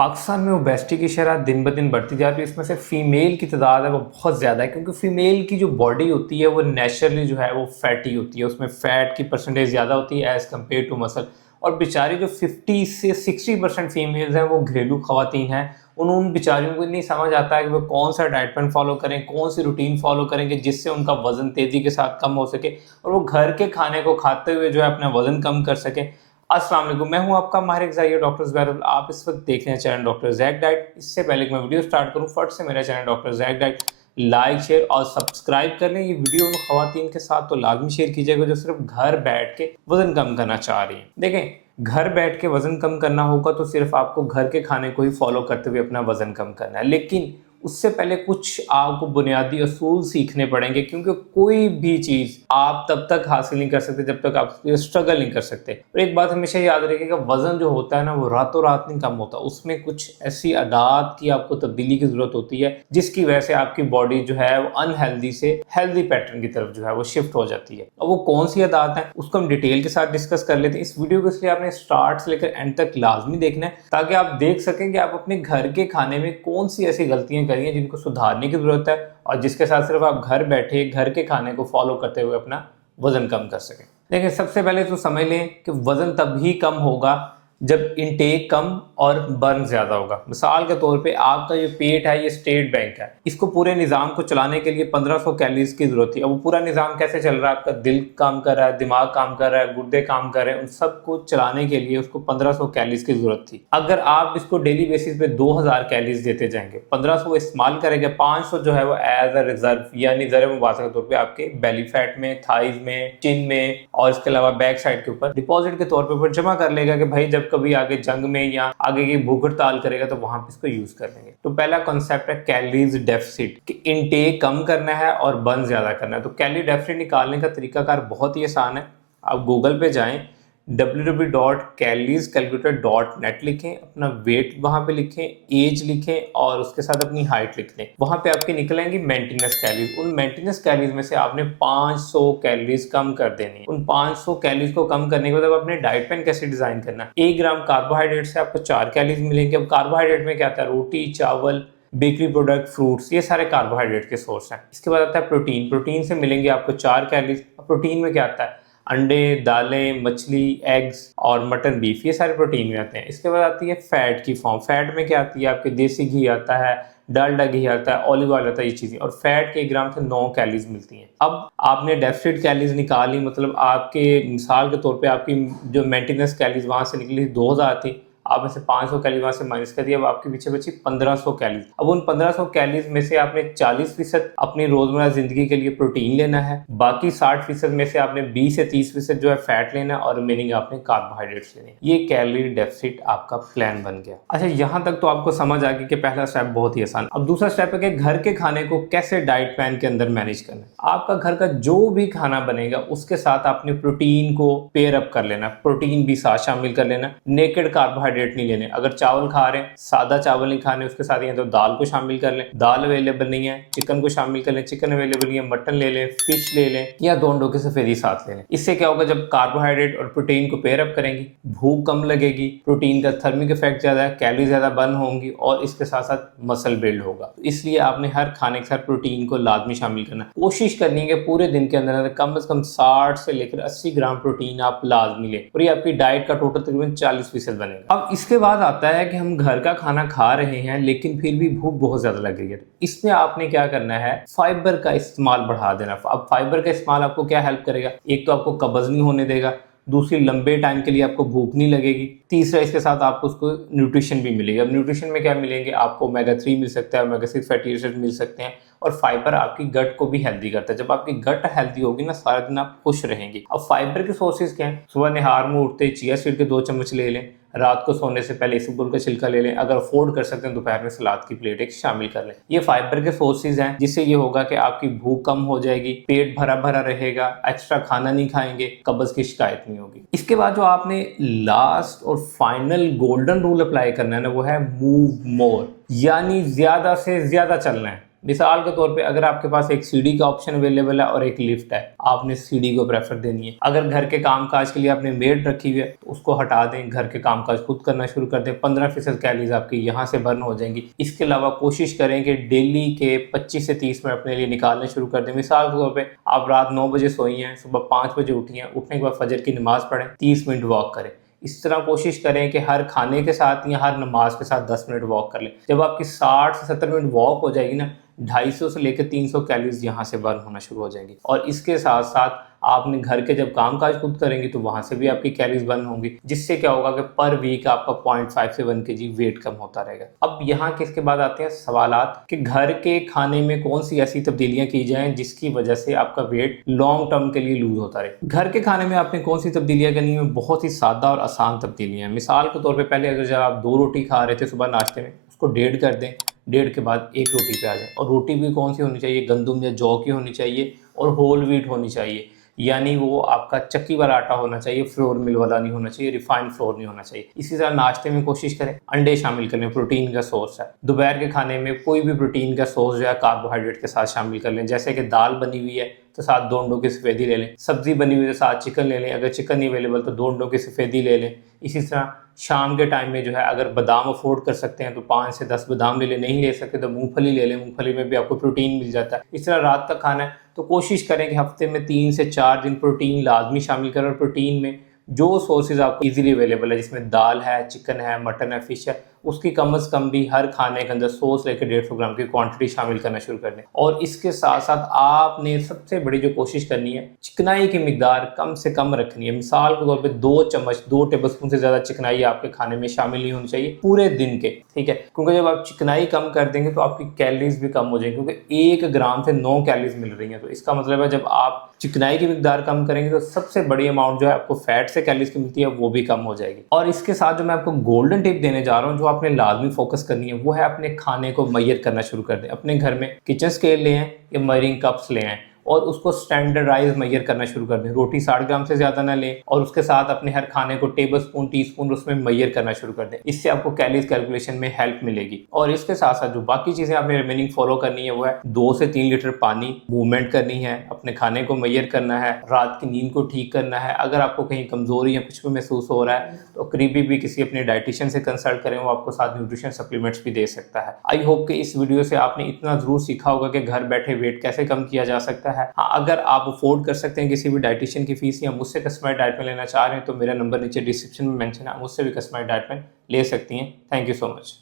पाकिस्तान में ओबेसिटी की शरह दिन ब दिन बढ़ती जा रही है। इसमें से फ़ीमेल की तादाद है वो बहुत ज़्यादा है, क्योंकि फ़ीमेल की जो बॉडी होती है वो नेचुरली जो है वो फैटी होती है, उसमें फ़ैट की परसेंटेज ज़्यादा होती है एज़ कम्पेयर टू मसल। और बेचारी जो 50 से 60% फीमेल्स हैं वो घरेलू ख़वातीन हैं। उन बेचारियों को नहीं समझ आता है कि वो कौन सा डाइट प्लान फॉलो करें, कौन सी रूटीन फॉलो करेंगे जिससे उनका वज़न तेज़ी के साथ कम हो सके और वो घर के खाने को खाते हुए जो है अपना वज़न कम कर सकें। अस्सलाम वालेकुम, मैं हूं आपका माहिर ग़िज़ाई डॉक्टर ज़ुबैर। आप इस वक्त देख रहे हैं चैनल डॉक्टर ज़ैक डाइट। इससे पहले कि मैं वीडियो स्टार्ट करूं, फट से मेरा channel doctor Zac diet like, share और सब्सक्राइब कर लें। ये वीडियो उन ख़वातीन के साथ तो लाजमी शेयर कीजिएगा जो सिर्फ घर बैठ के वज़न कम करना चाह रही हैं। देखें, घर बैठ के वज़न कम करना होगा तो सिर्फ आपको घर के खाने को ही फॉलो करते हुए अपना वज़न कम करना है, लेकिन उससे पहले कुछ आपको बुनियादी असूल सीखने पड़ेंगे, क्योंकि कोई भी चीज़ आप तब तक हासिल नहीं कर सकते जब तक आप स्ट्रगल नहीं कर सकते। और एक बात हमेशा याद रखिएगा, वज़न जो होता है ना वो रातों रात नहीं कम होता, उसमें कुछ ऐसी आदत की आपको तब्दीली की ज़रूरत होती है जिसकी वजह से आपकी बॉडी जो है वो अनहेल्दी से हेल्दी पैटर्न की तरफ जो है वो शिफ्ट हो जाती है। और वो कौन सी आदत है उसको हम डिटेल के साथ डिस्कस कर लेते हैं। इस वीडियो को इसलिए आपने स्टार्ट से लेकर एंड तक लाजमी देखना है ताकि आप देख सकें कि आप अपने घर के खाने में कौन सी ऐसी गलतियां करिए जिनको सुधारने की ज़रूरत है और जिसके साथ सिर्फ आप घर बैठे घर के खाने को फॉलो करते हुए अपना वज़न कम कर सकें। देखिए, सबसे पहले तो समझ लें कि वज़न तभी कम होगा जब इनटेक कम और बर्न ज़्यादा होगा। मिसाल के तौर पे आपका जो पेट है ये स्टेट बैंक है, इसको पूरे निज़ाम को चलाने के लिए 1500 कैलोरीज की ज़रूरत थी। अब वो पूरा निज़ाम कैसे चल रहा है? आपका दिल काम कर रहा है, दिमाग काम कर रहा है, गुर्दे काम कर रहे हैं, उन सबको चलाने के लिए उसको 1500 कैलोरीज की ज़रूरत थी। अगर आप इसको डेली बेसिस पे 2000 कैलोरीज देते जाएंगे, 1500 इस्तेमाल करेंगे, 500 जो है वो एज अ रिजर्व यानी ज़र मुबारक के तौर पर आपके बेली फैट में, थाइज में, चिन में और इसके अलावा बैक साइड के ऊपर डिपॉजिट के तौर पर जमा कर लेगा कि भाई जब कभी आगे जंग में या आगे की भूख हड़ताल करेगा तो वहां पे इसको यूज कर लेंगे। तो पहला कॉन्सेप्ट है कैलोरीज डेफिसिट, कि इनटेक कम करना है और बर्न ज्यादा करना है। तो कैलोरी डेफिसिट निकालने का तरीकाकार बहुत ही आसान है। आप गूगल पे जाएं, www.calories-calculator.net लिखें, अपना वेट वहां पे लिखें, एज लिखें और उसके साथ अपनी हाइट लिख लें। वहां पे आपके निकलेंगी मेंटेनेंस कैलोरीज। उन मेंटेनेंस कैलोरीज में से आपने 500 कैलोरीज कम कर देनी है। उन 500 कैलोरीज को कम करने के बाद आपने डाइट प्लान कैसे डिजाइन करना है। 1 ग्राम कार्बोहाइड्रेट से आपको 4 कैलोरीज मिलेंगे। अब कार्बोहाइड्रेट में क्या आता है? रोटी, चावल, बेकरी प्रोडक्ट, फ्रूट्स, ये सारे कार्बोहाइड्रेट के सोर्स हैं। इसके बाद आता है प्रोटीन। प्रोटीन से मिलेंगे आपको 4 कैलोरीज। प्रोटीन में क्या आता है? अंडे, दालें, मछली, एग्स और मटन, बीफ, ये सारे प्रोटीन में आते हैं। इसके बाद आती है फैट की फॉर्म। फैट में क्या आती है? आपके देसी घी आता है, डालडा घी आता है, ऑलिव ऑयल आता है, ये चीज़ें। और फैट के 1 ग्राम से 9 कैलोरीज मिलती हैं। अब आपने डेफिसिट कैलोरीज निकाली, मतलब आपके मिसाल के तौर पे आपकी जो मेंटेनेंस कैलोरीज वहाँ से निकली 2000 थी, आप में से 500 कैलोरी वहाँ से माइनस कर दिया। अब आपके पीछे बची 1500 कैलोरी। अब उन 1500 कैलोरीज में से आपने 40% अपनी रोजमर्रा जिंदगी के लिए प्रोटीन लेना है, बाकी 60% में से आपने 20 से 30% जो है फैट लेना है और रिमेनिंग आपने कार्बोहाइड्रेट्स लेने। ये कैलोरी डेफिसिट आपका प्लान बन गया। अच्छा, यहाँ तक तो आपको समझ आ गई कि पहला स्टेप बहुत ही आसान। अब दूसरा स्टेप है कि घर के खाने को कैसे डाइट प्लान के अंदर मैनेज करना है। आपका घर का जो भी खाना बनेगा उसके साथ आपने प्रोटीन को पेयर अप कर लेना, प्रोटीन भी साथ शामिल कर लेना। नेकेड कार्बोहाइड्रेट नहीं लेने। अगर चावल खा रहे हैं, सादा चावल नहीं खाने, उसके साथ ये तो दाल को शामिल कर लें। दाल अवेलेबल नहीं है, चिकन को शामिल कर लें। चिकन अवेलेबल नहीं है, मटन ले लें, फिश ले लें या 2 अंडों की सफेदी साथ ले लें। इससे क्या होगा? जब कार्बोहाइड्रेट और प्रोटीन को पेयर अप करेंगी, भूख कम लगेगी, प्रोटीन का थर्मिक इफेक्ट ज्यादा है, कैलोरी ज्यादा बर्न होंगी और इसके साथ साथ मसल बिल्ड होगा। तो इसलिए आपने हर खाने के साथ प्रोटीन को लाजमी शामिल करना। कोशिश करनी है कि पूरे दिन के अंदर कम से कम 60 से लेकर 80 ग्राम प्रोटीन आप लाजमी लें और ये आपकी डाइट का टोटल तकरीबन 40% बनेगा। अब इसके बाद आता है कि हम घर का खाना खा रहे हैं लेकिन फिर भी भूख बहुत ज़्यादा लग रही है। इसमें आपने क्या करना है? फाइबर का इस्तेमाल बढ़ा देना। अब फाइबर का इस्तेमाल आपको क्या हेल्प करेगा? एक तो आपको कब्ज़ नहीं होने देगा, दूसरी लंबे टाइम के लिए आपको भूख नहीं लगेगी, तीसरा इसके साथ आपको उसको न्यूट्रिशन भी मिलेगा। अब न्यूट्रिशन में क्या मिलेंगे? आपको ओमेगा 3 मिल सकता है, ओमेगा 6 फैटी एसिड मिल सकते हैं और फाइबर आपकी गट को भी हेल्दी करता है। जब आपकी गट हेल्दी होगी ना, सारा दिन आप खुश रहेंगे। अब फाइबर के सोर्सेज क्या हैं? सुबह निहार में उठते ही चिया सीड के 2 चम्मच ले लें, रात को सोने से पहले इसबगोल का छिलका ले लें, अगर अफोर्ड कर सकते हैं दोपहर में सलाद की प्लेट एक शामिल कर लें। ये फाइबर के सोर्सेज हैं, जिससे ये होगा कि आपकी भूख कम हो जाएगी, पेट भरा भरा रहेगा, एक्स्ट्रा खाना नहीं खाएंगे, कब्ज की शिकायत नहीं होगी। इसके बाद जो आपने लास्ट और फाइनल गोल्डन रूल अप्लाई करना है ना, वो है मूव मोर, यानी ज्यादा से ज्यादा चलना है। मिसाल के तौर पे अगर आपके पास एक सीढ़ी का ऑप्शन अवेलेबल है और एक लिफ्ट है, आपने सीढ़ी को प्रेफर देनी है। अगर घर के कामकाज के लिए आपने मेड रखी हुई है तो उसको हटा दें, घर के कामकाज खुद करना शुरू कर दें। 15% कैलोरीज आपकी यहाँ से बर्न हो जाएंगी। इसके अलावा कोशिश करें कि डेली के 25 से 30 मिनट अपने लिए निकालने शुरू कर दें। मिसाल के तौर पर आप रात 9 बजे सोई हैं, सुबह 5 बजे उठी हैं, उठने के बाद फजर की नमाज पढ़ें, 30 मिनट वॉक करें। इस तरह कोशिश करें कि हर खाने के साथ या हर नमाज के साथ 10 मिनट वॉक कर लें। जब आपकी 60 से 70 मिनट वॉक हो जाएगी ना, 250 से लेकर 300 कैलोरीज यहाँ से बर्न होना शुरू हो जाएंगी। और इसके साथ साथ आपने घर के जब काम काज खुद करेंगे तो वहाँ से भी आपकी कैलोरीज बर्न होंगी, जिससे क्या होगा कि पर वीक आपका 0.5 से 1 kg वेट कम होता रहेगा। अब यहाँ के इसके बाद आते हैं सवालात कि घर के खाने में कौन सी ऐसी तब्दीलियाँ की जाएँ जिसकी वजह से आपका वेट लॉन्ग टर्म के लिए लूज होता रहे। घर के खाने में आपने कौन सी तब्दीलियाँ करनी है? बहुत ही सादा और आसान तब्दीलियाँ हैं। मिसाल के तौर पर पहले अगर जब आप 2 रोटी खा रहे थे सुबह नाश्ते में, उसको 1.5 कर दें, 1.5 के बाद 1 रोटी पे आ जाए। और रोटी भी कौन सी होनी चाहिए? गंदम या जौ की होनी चाहिए और होल व्हीट होनी चाहिए, यानी वो आपका चक्की वाला आटा होना चाहिए, फ्लोर मिल वाला नहीं होना चाहिए, रिफाइंड फ्लोर नहीं होना चाहिए। इसी तरह नाश्ते में कोशिश करें अंडे शामिल करें, प्रोटीन का सोर्स है। दोपहर के खाने में कोई भी प्रोटीन का सोर्स जो है कार्बोहाइड्रेट के साथ शामिल कर लें, जैसे कि दाल बनी हुई है तो साथ 2 अंडों की सफ़ेदी ले लें, सब्जी बनी हुई है तो साथ चिकन ले लें, अगर चिकन नहीं अवेलेबल तो 2 अंडों की सफ़ेदी ले लें। इसी तरह शाम के टाइम में जो है अगर बादाम अफोर्ड कर सकते हैं तो 5 से 10 बादाम ले लें, नहीं ले सकते तो मूंगफली ले लें, मूंगफली में भी आपको प्रोटीन मिल जाता है। इस तरह रात का खाना है तो कोशिश करें कि हफ्ते में 3 से 4 दिन प्रोटीन लाजमी शामिल करें। और प्रोटीन में जो सोर्सेज आपको इजीली अवेलेबल है, जिसमें दाल है, चिकन है, मटन है, फिश है, उसकी कम से कम भी हर खाने के अंदर 100 से लेकर 150 ग्राम की क्वांटिटी शामिल करना शुरू कर दें। और इसके साथ साथ आपने सबसे बड़ी जो कोशिश करनी है, चिकनाई की मिकदार कम से कम रखनी है। मिसाल के तौर पे 2 चम्मच 2 टेबलस्पून से ज़्यादा चिकनाई आपके खाने में शामिल नहीं होनी चाहिए पूरे दिन के, ठीक है? क्योंकि जब आप चिकनाई कम कर देंगे तो आपकी कैलोरीज भी कम हो जाएंगी, क्योंकि 1 ग्राम से 9 कैलोरीज मिल रही हैं। तो इसका मतलब है जब आप चिकनाई की मिकदार कम करेंगे तो सबसे बड़ी अमाउंट जो है आपको फैट से कैलोरीज की मिलती है वो भी कम हो जाएगी। और इसके साथ जो मैं आपको गोल्डन टिप देने जा रहा हूँ, जो आपने लाजमी फोकस करनी है, वो है अपने खाने को मेजर करना शुरू कर दें। अपने घर में किचन स्केल ले आएं या मेजरिंग कप्स ले आएं और उसको स्टैंडर्डाइज मेजर करना शुरू कर दें। रोटी 60 ग्राम से ज़्यादा ना लें और उसके साथ अपने हर खाने को टेबल स्पून, टी स्पून उसमें मेजर करना शुरू कर दें। इससे आपको कैलोरीज कैलकुलेशन में हेल्प मिलेगी। और इसके साथ साथ जो बाकी चीज़ें आपने रिमेनिंग फॉलो करनी है वो है 2 से 3 लीटर पानी, मूवमेंट करनी है, अपने खाने को मेजर करना है, रात की नींद को ठीक करना है। अगर आपको कहीं कमजोरी या कुछ भी महसूस हो रहा है तो करीबी भी किसी अपने डाइटिशियन से कंसल्ट करें, वो आपको साथ न्यूट्रिशन सप्लीमेंट्स भी दे सकता है। आई होप कि इस वीडियो से आपने इतना जरूर सीखा होगा कि घर बैठे वेट कैसे कम किया जा सकता है। हाँ, अगर आप अफोर्ड कर सकते हैं किसी भी डाइटिशियन की फीस या मुझसे कस्टमाइज्ड डाइट प्लान लेना चाह रहे हैं तो मेरा नंबर नीचे डिस्क्रिप्शन में मेंशन है, मुझसे भी कस्टमाइज्ड डाइट प्लान ले सकती हैं। Thank you so much.